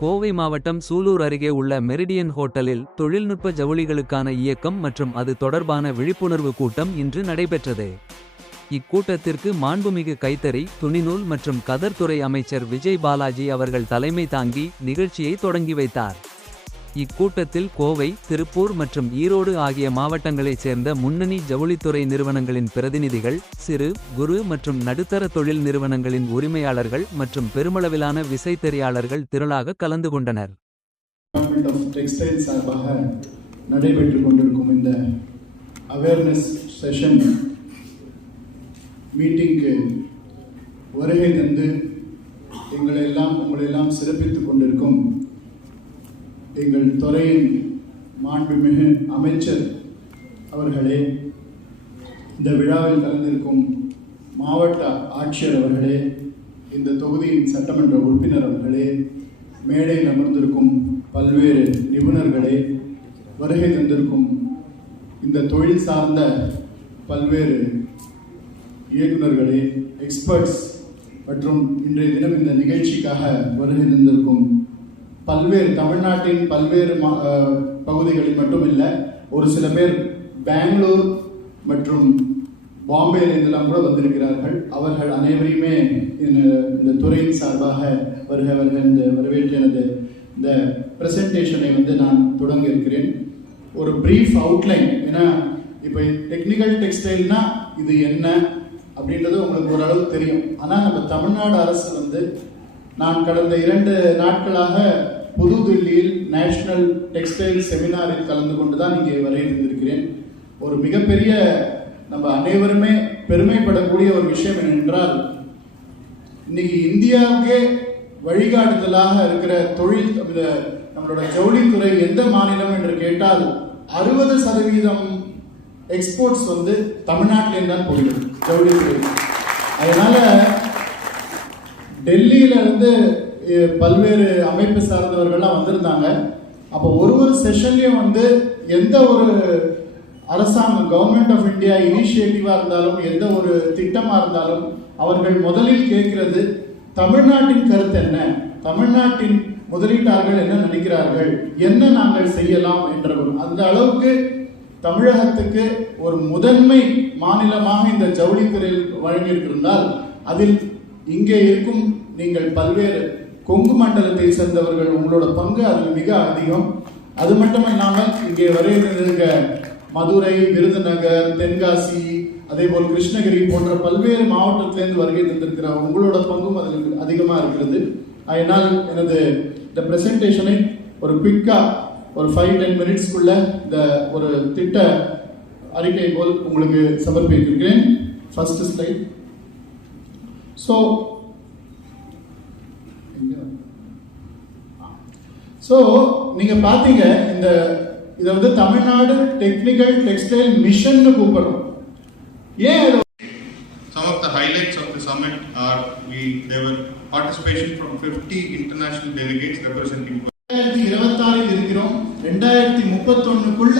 கோவை மாவட்டம் சூலூர் அருகே உள்ள மெரிடியன் ஹோட்டலில் தொழில்நுட்ப ஜவுளிகளுக்கான இயக்கம் மற்றும் அது தொடர்பான விழிப்புணர்வு கூட்டம் இன்று நடைபெற்றது. இக்கூட்டத்திற்கு மாண்புமிகு கைத்தறி, துணிநூல் மற்றும் கதர் துறை அமைச்சர் விஜய் பாலாஜி அவர்கள் தலைமை தாங்கி நிகழ்ச்சியை தொடங்கி வைத்தார். இக்கூட்டத்தில் கோவை, திருப்பூர் மற்றும் ஈரோடு ஆகிய மாவட்டங்களைச் சேர்ந்த முன்னணி ஜவுளித்துறை நிறுவனங்களின் பிரதிநிதிகள், சிறு, குறு மற்றும் நடுத்தர தொழில் நிறுவனங்களின் உரிமையாளர்கள் மற்றும் பெருமளவிலான விசைத்தறியாளர்கள் திரளாக கலந்து கொண்டனர். நடைபெற்றுக் கொண்டிருக்கும் இந்த அவேர்னஸ் செஷன் மீட்டிங்க்கு வருகை தந்து உங்களெல்லாம் சிறப்பித்துக் கொண்டிருக்கும் எங்கள் துறையின் மாண்புமிகு அமைச்சர் அவர்களே, இந்த விழாவில் கலந்திருக்கும் மாவட்ட ஆட்சியர் அவர்களே, இந்த தொகுதியின் சட்டமன்ற உறுப்பினர் அவர்களே, மேடையில் அமர்ந்திருக்கும் பல்வேறு நிபுணர்களே, வருகை தந்திருக்கும் இந்த தொழில் சார்ந்த பல்வேறு இயக்குநர்களே, எக்ஸ்பர்ட்ஸ் மற்றும் இன்றைய தினம் இந்த நிகழ்ச்சிக்காக வருகை தந்திருக்கும் பல்வேறு தமிழ்நாட்டின் பல்வேறு பகுதிகளில் மட்டுமில்லை, ஒரு சில பேர் பெங்களூர் மற்றும் பாம்பேயில் இதெல்லாம் கூட வந்திருக்கிறார்கள். அவர்கள் அனைவரையுமே இந்த துறையின் சார்பாக வருக இந்த வரவேற்று எனது இந்த பிரசன்டேஷனை நான் தொடங்க இருக்கிறேன். ஒரு பிரீஃப் அவுட்லைன், ஏன்னா இப்போ டெக்னிக்கல் டெக்ஸ்டைல்னா இது என்ன அப்படின்றது உங்களுக்கு ஓரளவு தெரியும். ஆனால் நம்ம தமிழ்நாடு அரசு நான் கடந்த 2 நாட்களாக புதுதில்லியில் நேஷனல் டெக்ஸ்டைல் செமினாரில் கலந்து கொண்டு தான் இங்கே வரையிருந்திருக்கிறேன். ஒரு மிகப்பெரிய நம்ம அனைவருமே பெருமைப்படக்கூடிய ஒரு விஷயம் என்னென்றால், இன்னைக்கு இந்தியாவுக்கே வழிகாட்டுதலாக இருக்கிற தொழில் நம்மளோட ஜவுளித்துறை எந்த மாநிலம் என்று கேட்டால் 60% எக்ஸ்போர்ட்ஸ் தமிழ்நாட்டிலேருந்து தான் போயிடுது ஜவுளித்துறை. அதனால டெல்லியில பல்வேறு அமைப்பு சார்ந்தவர்கள்லாம் வந்திருந்தாங்க. அப்போ ஒரு செஷன்லயும் எந்த ஒரு அரசாங்கம், கவர்மெண்ட் ஆஃப் இந்தியா இனிஷியேட்டிவா இருந்தாலும் எந்த ஒரு திட்டமா இருந்தாலும் அவர்கள் முதலில் கேட்கிறது தமிழ்நாட்டின் கருத்து என்ன, தமிழ்நாட்டின் முதலீட்டாளர்கள் என்ன நினைக்கிறார்கள், என்ன நாங்கள் செய்யலாம் என்ற அந்த அளவுக்கு தமிழகத்துக்கு ஒரு முதன்மை மாநிலமாக இந்த ஜவுளித்துறையில் வழங்கியிருந்தால் அதில் இங்கே இருக்கும் நீங்கள் பல்வேறு கொங்கு மண்டலத்தை சேர்ந்தவர்கள், உங்களோட பங்கு அதில் மிக அதிகம். அது மட்டும் இல்லாமல் இங்கே வருகிற மதுரை, விருதுநகர், தென்காசி, அதே போல் கிருஷ்ணகிரி போன்ற பல்வேறு மாவட்டத்திலிருந்து வருகை தந்திருக்கிற உங்களோட பங்கும் அதில் அதிகமாக இருக்கிறது. அதனால் எனது இந்த பிரசன்டேஷனை ஒரு குவிக்கா ஒரு 5-10 மினிட்ஸ்க்குள்ள இந்த ஒரு திட்ட அறிக்கை போல் உங்களுக்கு சமர்ப்பிக்கிறேன். First slide. ஸோ நீங்க பாத்தீங்க, இதை தமிழ்நாடு டெக்னிக்கல் டெக்ஸ்டைல் மிஷன் கூப்பிடுறோம். ஏன்? Some of the highlights of the summit are there were participation from 50 international delegates representing. 2026 இருக்கிறோம், 2031க்குள்ள